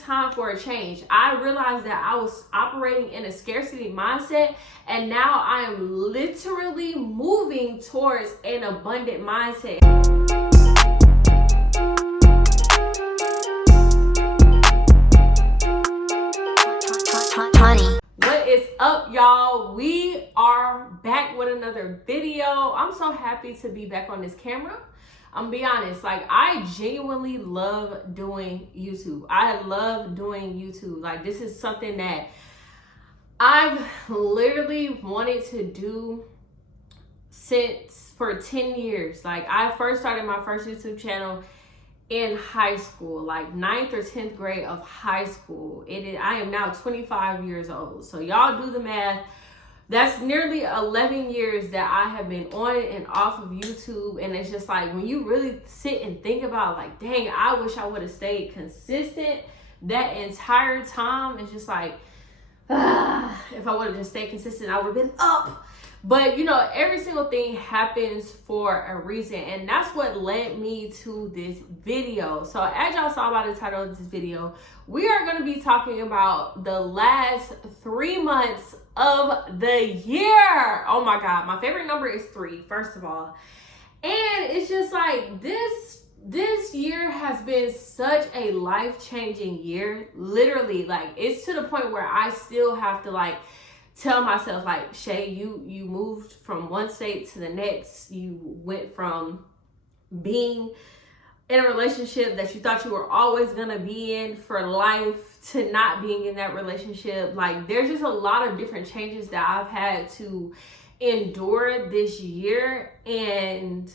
time for a change. I realized that I was operating in a scarcity mindset, and now I am literally moving towards an abundant mindset. What is up, y'all? We are back with another video. I'm so happy to be back on this camera. I'm gonna be honest, like, I genuinely love doing YouTube. I love doing YouTube. Like, this is something that I've literally wanted to do for 10 years. Like, I first started my first YouTube in high school, like 9th or 10th grade of high school. I am now 25 years old. So y'all do the math. That's nearly 11 years that I have been on and off of YouTube. And it's just like, when you really sit and think about, like, dang, I wish I would have stayed consistent that entire time. It's just like, if I would have just stayed consistent, I would have been up. But, you know, every single thing happens for a reason. And that's what led me to this video. So as y'all saw by the title of this video, we are going to be talking about the last 3 months of the year. Oh my God. My favorite number is 3, first of all. And it's just like, this year has been such a life-changing year. Literally, like, it's to the point where I still have to, like, tell myself, like, Shay, you moved from one state to the next. You went from being in a relationship that you thought you were always gonna be in for life to not being in that relationship. Like, there's just a lot of different changes that I've had to endure this year. And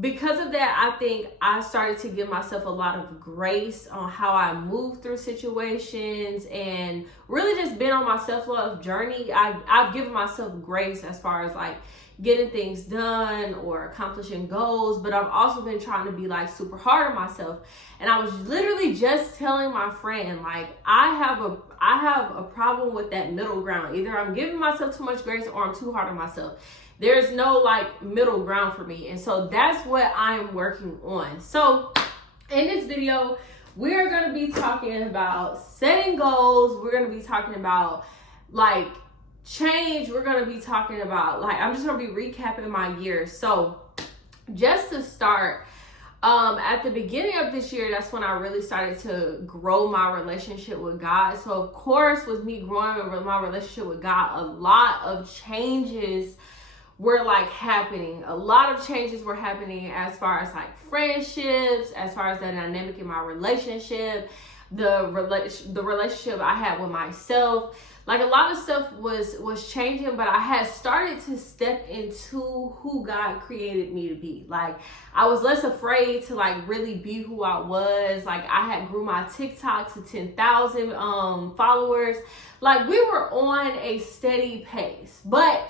because of that, I think I started to give myself a lot of grace on how I move through situations, and really just been on my self-love journey. I've given myself grace as far as, like, getting things done or accomplishing goals, but I've also been trying to be, like, super hard on myself. And I was literally just telling my friend, like, I have a problem with that middle ground. Either I'm giving myself too much grace or I'm too hard on myself. There's no, like, middle ground for me. And so that's what I'm working on. So in this video, we're going to be talking about setting goals. We're going to be talking about, like, change. We're going to be talking about, like, I'm just going to be recapping my year. So just to start, at the beginning of this year, that's when I really started to grow my relationship with God. So of course, with me growing my relationship with God, a lot of changes were, like, happening. A lot of changes were happening as far as, like, friendships, as far as the dynamic in my relationship, the relationship I had with myself. Like, a lot of stuff was changing, but I had started to step into who God created me to be. Like, I was less afraid to, like, really be who I was. Like, I had grew my TikTok to 10,000 followers. Like, we were on a steady pace. But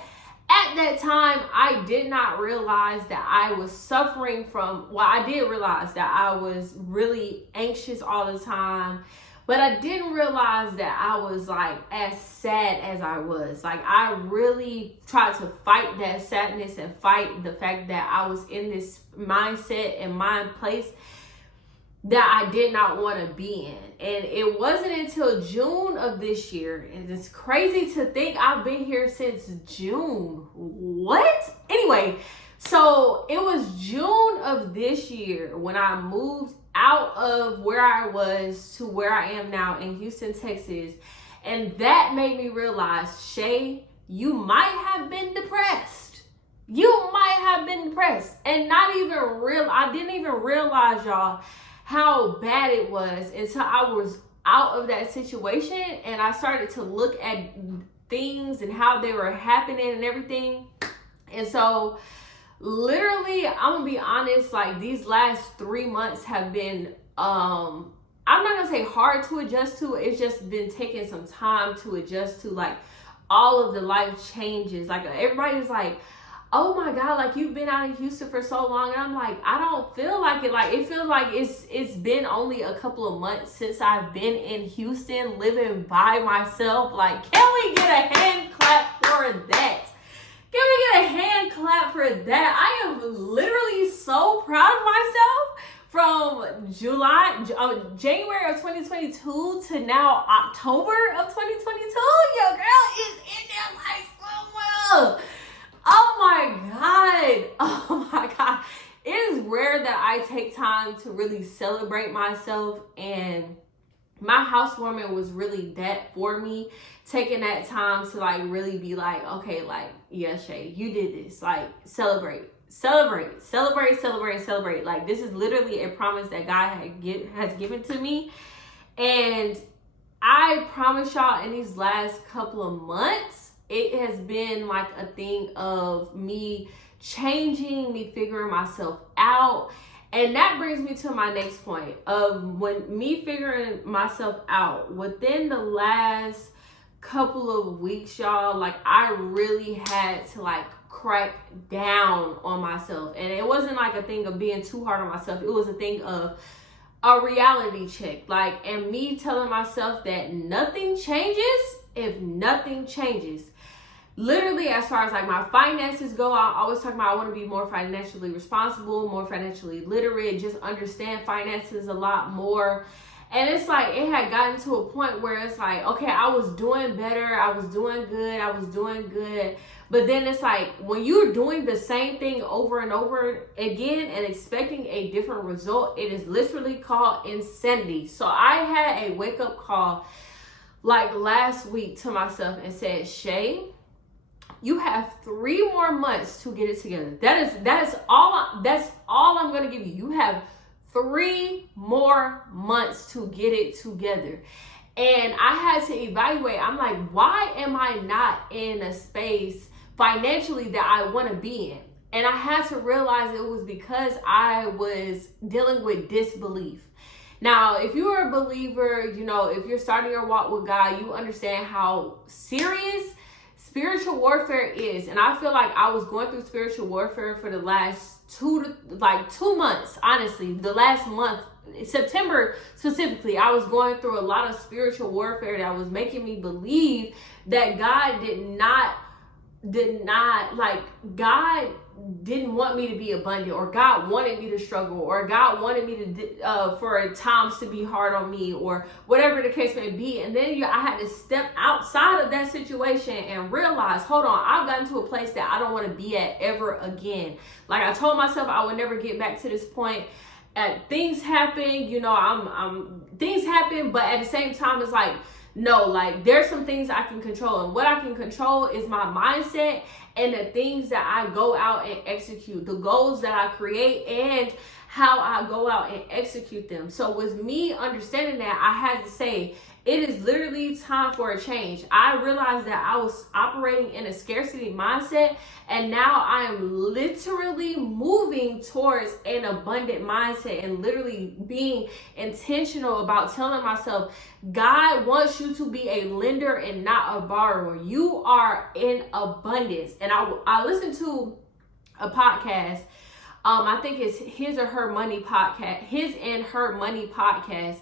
at that time, I did not realize that I was suffering from, well, I did realize that I was really anxious all the time, but I didn't realize that I was, like, as sad as I was. Like, I really tried to fight that sadness and fight the fact that I was in this mindset and mind place that I did not want to be in. And it wasn't until June of this year, and it's crazy to think I've been here since June. What? Anyway, so it was June of this year when I moved out of where I was to where I am now in Houston, Texas. And that made me realize, Shay, you might have been depressed. You might have been depressed. And I didn't even realize, y'all, how bad it was until I was out of that situation and I started to look at things and how they were happening and everything. And so literally, I'm gonna be honest, like, these last 3 months have been I'm not gonna say hard to adjust to. It's just been taking some time to adjust to, like, all of the life changes. Like, everybody's like, oh my God, like, you've been out in Houston for so long. And I'm like, I don't feel like it. Like, it feels like it's been only a couple of months since I've been in Houston living by myself. Like, can we get a hand clap for that? Can we get a hand clap for that? I am literally so proud of myself January of 2022 to now October of 2022. Your girl is in there like so well. Oh my God. It is rare that I take time to really celebrate myself, and my housewarming was really that for me, taking that time to like really be like, okay, like, yeah, Shay, you did this. Like, celebrate. Like, this is literally a promise that God has given to me. And I promise y'all, in these last couple of months, it has been like a thing of me changing, me figuring myself out. And that brings me to my next point of when me figuring myself out within the last couple of weeks, y'all, like I really had to like crack down on myself. And it wasn't like a thing of being too hard on myself. It was a thing of a reality check, like, and me telling myself that nothing changes if nothing changes. Literally, as far as like my finances go, I always talk about I want to be more financially responsible, more financially literate, just understand finances a lot more. And it's like, it had gotten to a point where it's like, okay, I was doing better, I was doing good. But then it's like, when you're doing the same thing over and over again and expecting a different result, it is literally called insanity. So I had a wake up call like last week to myself and said, Shay, you have 3 more months to get it together. That's all I'm going to give you. You have 3 more months to get it together. And I had to evaluate. I'm like, why am I not in a space financially that I want to be in? And I had to realize it was because I was dealing with disbelief. Now, if you are a believer, you know, if you're starting your walk with God, you understand how serious spiritual warfare is. And I feel like I was going through spiritual warfare for the last 2 months. Honestly, the last month, September specifically, I was going through a lot of spiritual warfare that was making me believe that God didn't want me to be abundant, or God wanted me to struggle, or God wanted me to for times to be hard on me, or whatever the case may be. And then I had to step outside of that situation and realize, hold on, I've gotten to a place that I don't want to be at ever again. Like, I told myself I would never get back to this point. Things happen, you know, things happen, but at the same time, it's like, no, like, there's some things I can control, and what I can control is my mindset and the things that I go out and execute, the goals that I create, and how I go out and execute them. So with me understanding that, I had to say, it is literally time for a change. I realized that I was operating in a scarcity mindset, and now I am literally moving towards an abundant mindset and literally being intentional about telling myself, God wants you to be a lender and not a borrower. You are in abundance. And I listened to a podcast. I think it's His and Her Money podcast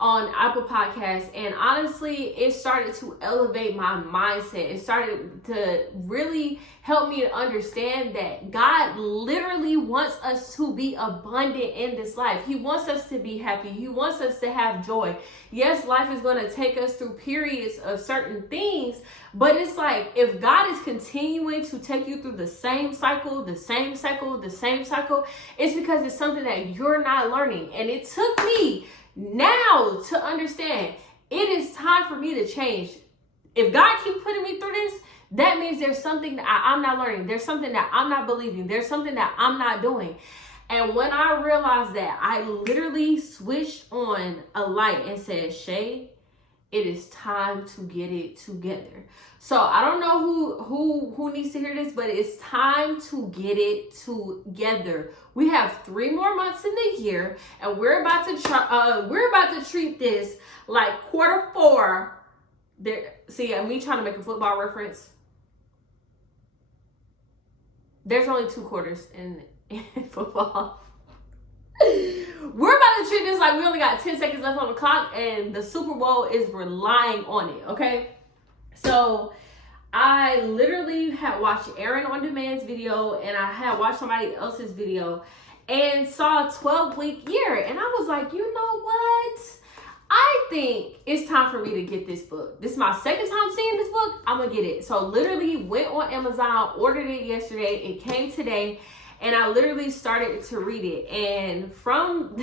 on Apple Podcasts. And honestly, it started to elevate my mindset. It started to really help me to understand that God literally wants us to be abundant in this life. He wants us to be happy. He wants us to have joy. Yes, life is going to take us through periods of certain things, but it's like, if God is continuing to take you through the same cycle, it's because it's something that you're not learning. And it took me now to understand it is time for me to change. If God keeps putting me through this, that means there's something that I'm not learning. There's something that I'm not believing. There's something that I'm not doing. And when I realized that, I literally switched on a light and said, Shay, it is time to get it together. So I don't know who needs to hear this, but it's time to get it together. We have 3 more months in the year, and we're about to treat this like quarter 4. See, me trying to make a football reference. There's only 2 quarters in football. We're about to treat this like we only got 10 seconds left on the clock, and the Super Bowl is relying on it, okay? So I literally had watched Aaron on Demand's video, and I had watched somebody else's video, and saw a 12-week year. And I was like, you know what? I think it's time for me to get this book. This is my second time seeing this book. I'm gonna get it. So literally went on Amazon, ordered it yesterday. It came today, and I literally started to read it. And from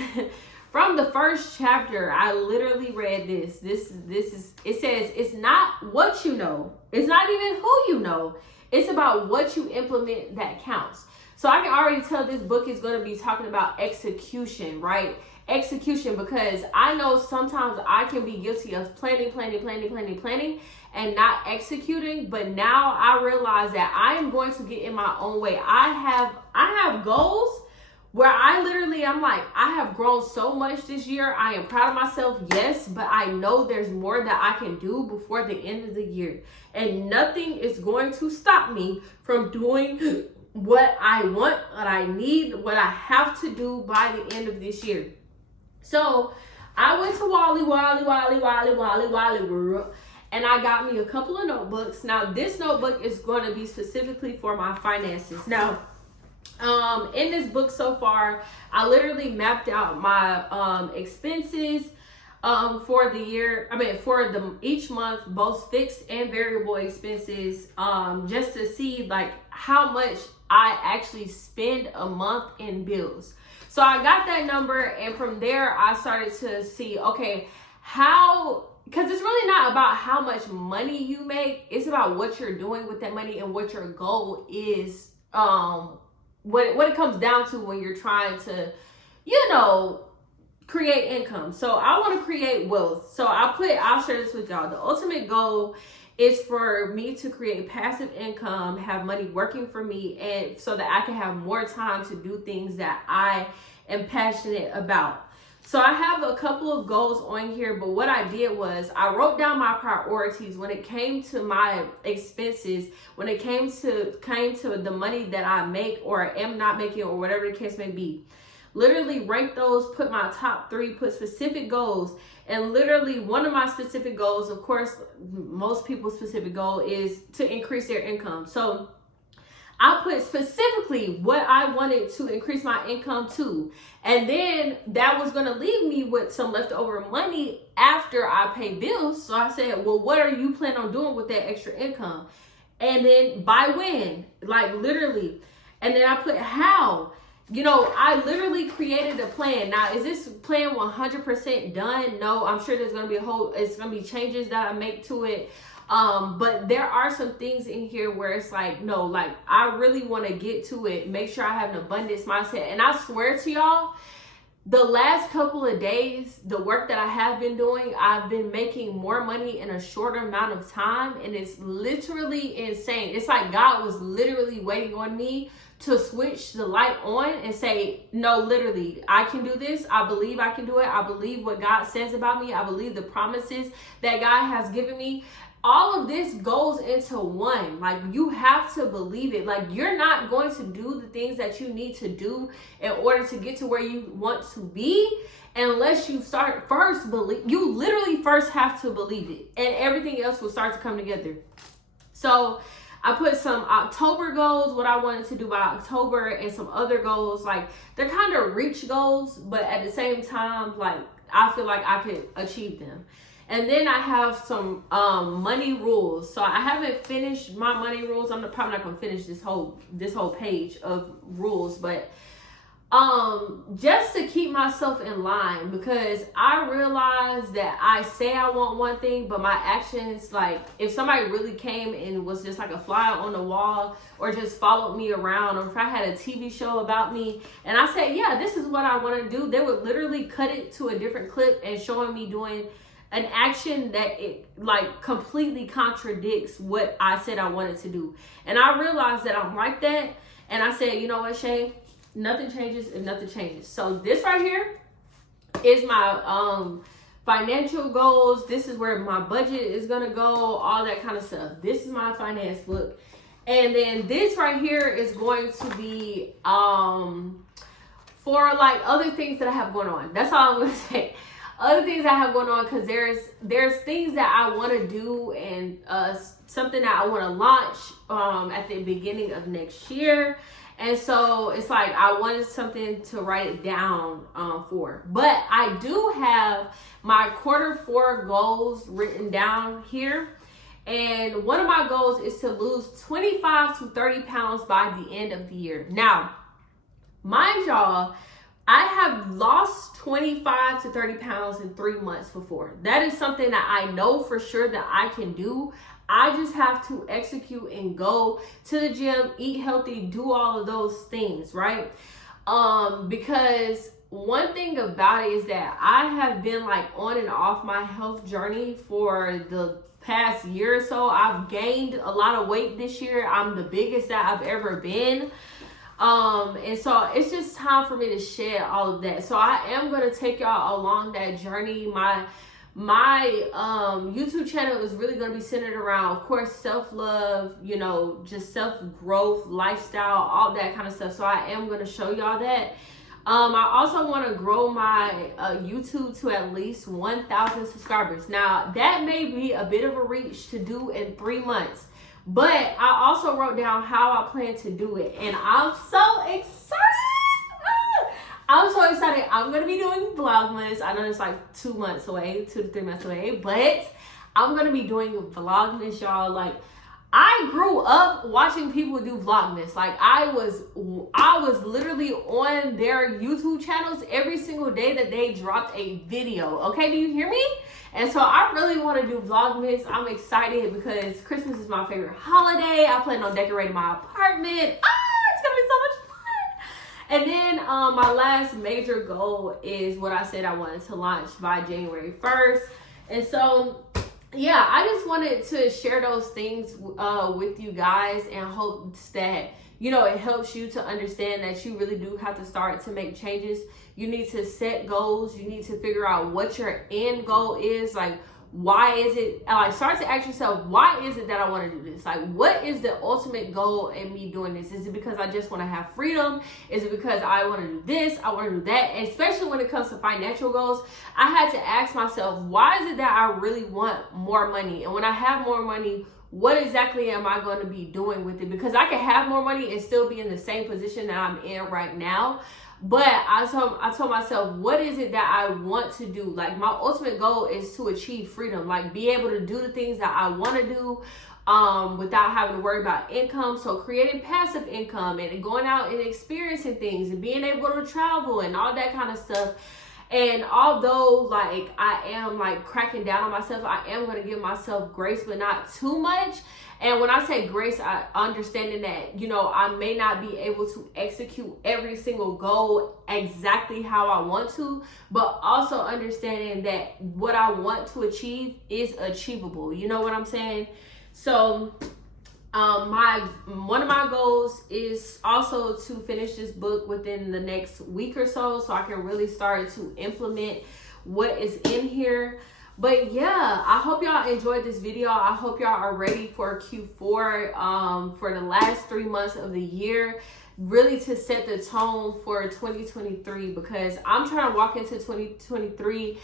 the first chapter, I literally read this. This is, it says, it's not what you know. It's not even who you know. It's about what you implement that counts. So I can already tell this book is going to be talking about execution, right? Execution, because I know sometimes I can be guilty of planning and not executing. But now I realize that I am going to get in my own way. I have goals where I'm like, I have grown so much this year. I am proud of myself, yes, but I know there's more that I can do before the end of the year. And nothing is going to stop me from doing what I want, what I need, what I have to do by the end of this year. So I went to Wally World, and I got me a couple of notebooks. Now this notebook is going to be specifically for my finances. Now, in this book so far, I literally mapped out my expenses for the year. For each month, both fixed and variable expenses, just to see like how much I actually spend a month in bills. So I got that number, and from there I started to see, okay, because it's really not about how much money you make. It's about what you're doing with that money and what your goal is. What it comes down to when you're trying to, create income. So I want to create wealth. So I'll share this with y'all. The ultimate goal is for me to create passive income, have money working for me, and so that I can have more time to do things that I am passionate about. So I have a couple of goals on here, but what I did was I wrote down my priorities when it came to my expenses, when it came to the money that I make or am not making, or whatever the case may be. Literally rank those, put my top 3, put specific goals. And literally one of my specific goals, of course, most people's specific goal is to increase their income. So I put specifically what I wanted to increase my income to. And then that was going to leave me with some leftover money after I pay bills. So I said, well, what are you planning on doing with that extra income? And then by when? Like literally. And then I put how. I literally created a plan. Now, is this plan 100% done? No, I'm sure there's going to be it's going to be changes that I make to it. But there are some things in here where it's like, no, like I really want to get to it. Make sure I have an abundance mindset. And I swear to y'all, the last couple of days, the work that I have been doing, I've been making more money in a shorter amount of time. And it's literally insane. It's like God was literally waiting on me to switch the light on and say, no, literally, I can do this. I believe I can do it. I believe what God says about me. I believe the promises that God has given me. All of this goes into one. Like, you have to believe it. Like, you're not going to do the things that you need to do in order to get to where you want to be unless you start first believe. You literally first have to believe it, and everything else will start to come together. So I put some October goals, what I wanted to do by October, and some other goals. Like, they're kind of reach goals, but at the same time, like, I feel like I could achieve them. And then I have some money rules. So I haven't finished my money rules. I'm probably not gonna finish this whole page of rules, but just to keep myself in line, because I realized that I say I want one thing, but my actions, like if somebody really came and was just like a fly on the wall, or just followed me around, or if I had a TV show about me and I said, yeah, this is what I want to do, they would literally cut it to a different clip and showing me doing an action that it like completely contradicts what I said I wanted to do. And I realized that I'm like that, and I said, you know what, Shay, nothing changes if nothing changes. So this right here is my financial goals. This is where my budget is gonna go, all that kind of stuff. This is my finance book. And then this right here is going to be for like other things that I have going on. That's all I'm gonna say. Other things I have going on, because there's things that I want to do, and something that I want to launch at the beginning of next year. And so it's like I wanted something to write it down for. But I do have my Q4 goals written down here. And one of my goals is to lose 25 to 30 pounds by the end of the year. Now, mind y'all, I have lost 25 to 30 pounds in 3 months before. That is something that I know for sure that I can do. I just have to execute and go to the gym, eat healthy, do all of those things, right? Because one thing about it is that I have been like on and off my health journey for the past year or so. I've gained a lot of weight this year. I'm the biggest that I've ever been. And so it's just time for me to shed all of that. So I am going to take y'all along that journey. My YouTube channel is really going to be centered around, of course, self-love, you know, just self-growth, lifestyle, all that kind of stuff. So I am going to show y'all that. I also want to grow my YouTube to at least 1,000 subscribers. Now, that may be a bit of a reach to do in 3 months, but I also wrote down how I plan to do it, and I'm so excited. I'm so excited. I'm going to be doing Vlogmas. I know it's like 2 months away, 2 to 3 months away, but I'm going to be doing Vlogmas, y'all. Like, I grew up watching people do Vlogmas. Like, I was literally on their YouTube channels every single day that they dropped a video. Okay, do you hear me? And so I really want to do Vlogmas. I'm excited because Christmas is my favorite holiday. I plan on decorating my apartment. It's going to be so much fun. And then my last major goal is what I said I wanted to launch by January 1st. And so, yeah, I just wanted to share those things with you guys and hopes that, you know, it helps you to understand that you really do have to start to make changes. You need to set goals. You need to figure out what your end goal is. Like, why is it, like, start to ask yourself, why is it that I want to do this? Like, what is the ultimate goal in me doing this? Is it because I just want to have freedom? Is it because I want to do this? I want to do that? And especially when it comes to financial goals, I had to ask myself, why is it that I really want more money? And when I have more money, what exactly am I going to be doing with it? Because I can have more money and still be in the same position that I'm in right now. But I told myself, what is it that I want to do? Like, my ultimate goal is to achieve freedom, like be able to do the things that I want to do without having to worry about income. So creating passive income and going out and experiencing things and being able to travel and all that kind of stuff. And although, like, I am like cracking down on myself, I am going to give myself grace, but not too much. And when I say grace, I understanding that, you know, I may not be able to execute every single goal exactly how I want to, but also understanding that what I want to achieve is achievable. You know what I'm saying? So one of my goals is also to finish this book within the next week or so I can really start to implement what is in here. But yeah, I hope y'all enjoyed this video. I hope y'all are ready for Q4 for the last 3 months of the year, really to set the tone for 2023, because I'm trying to walk into 2023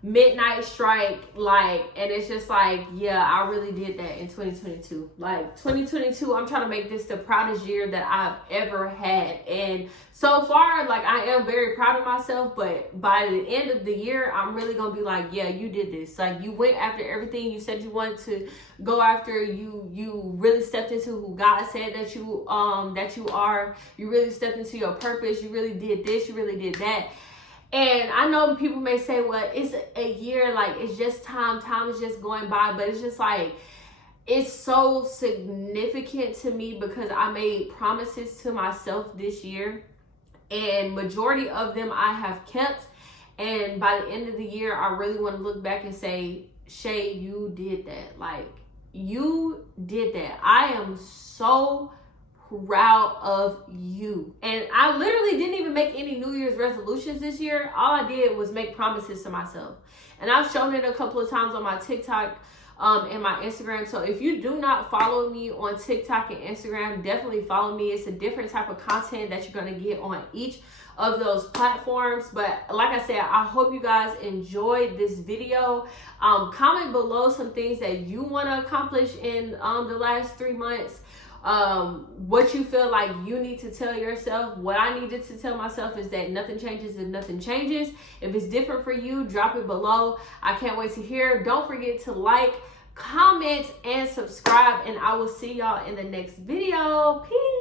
midnight strike, like, and it's just like, yeah, I really did that in 2022. Like, 2022, I'm trying to make this the proudest year that I've ever had. And so far, like, I am very proud of myself, but by the end of the year, I'm really gonna be like, yeah, you did this. Like, you went after everything you said you wanted to go after. You really stepped into who God said that you are. You really stepped into your purpose. You really did this, you really did that. And I know people may say, well, it's a year, like, it's just time is just going by, but it's just like, it's so significant to me because I made promises to myself this year, and majority of them I have kept. And by the end of the year, I really want to look back and say, Shay, you did that. Like, you did that. I am so proud of you. And I literally didn't even make any New Year's resolutions this year. All I did was make promises to myself. And I've shown it a couple of times on my TikTok and my Instagram. So if you do not follow me on TikTok and Instagram, definitely follow me. It's a different type of content that you're going to get on each of those platforms. But like I said, I hope you guys enjoyed this video. Comment below some things that you want to accomplish in the last 3 months. what you feel like you need to tell yourself. What I needed to tell myself is that nothing changes if nothing changes. If it's different for you, drop it below. I can't wait to hear. Don't forget to like, comment, and subscribe, and I will see y'all in the next video. Peace.